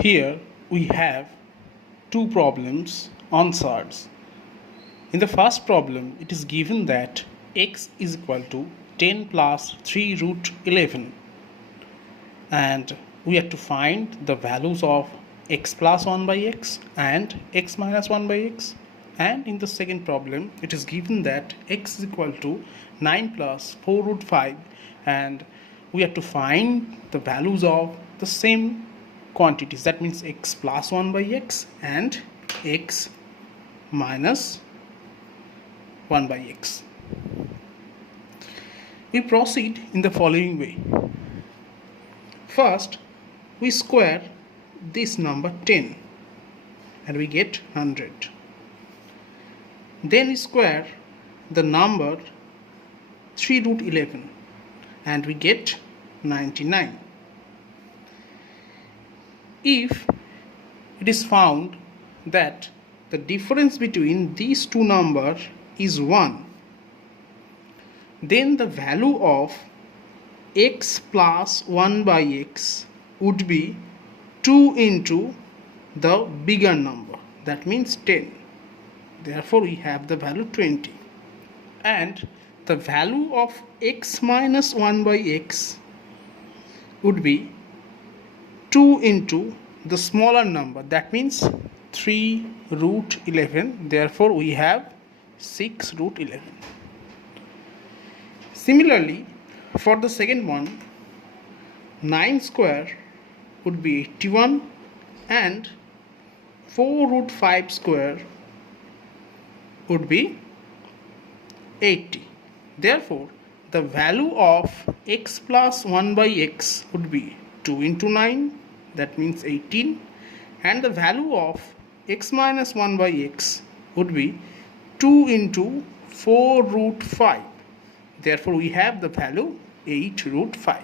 Here we have two problems answered. In the first problem, it is given that x is equal to 10 plus 3 root 11, and we have to find the values of x plus 1 by x and x minus 1 by x. And in the second problem, it is given that x is equal to 9 plus 4 root 5, and we have to find the values of the same quantities, that means x plus 1 by x and x minus 1 by x. We proceed in the following way. First, we square this number 10 and we get 100. Then we square the number 3 root 11 and we get 99. If it is found that the difference between these two numbers is 1, then the value of x plus 1 by x would be 2 into the bigger number, that means 10. Therefore we have the value 20, and the value of x minus 1 by x would be 2 into the smaller number, that means 3 root 11. Therefore we have 6 root 11. Similarly, for the second one, 9 square would be 81 and 4 root 5 square would be 80. Therefore, the value of x plus 1 by x would be 2 into 9, that means 18, and the value of x minus 1 by x would be 2 into 4 root 5. Therefore, we have the value 8 root 5.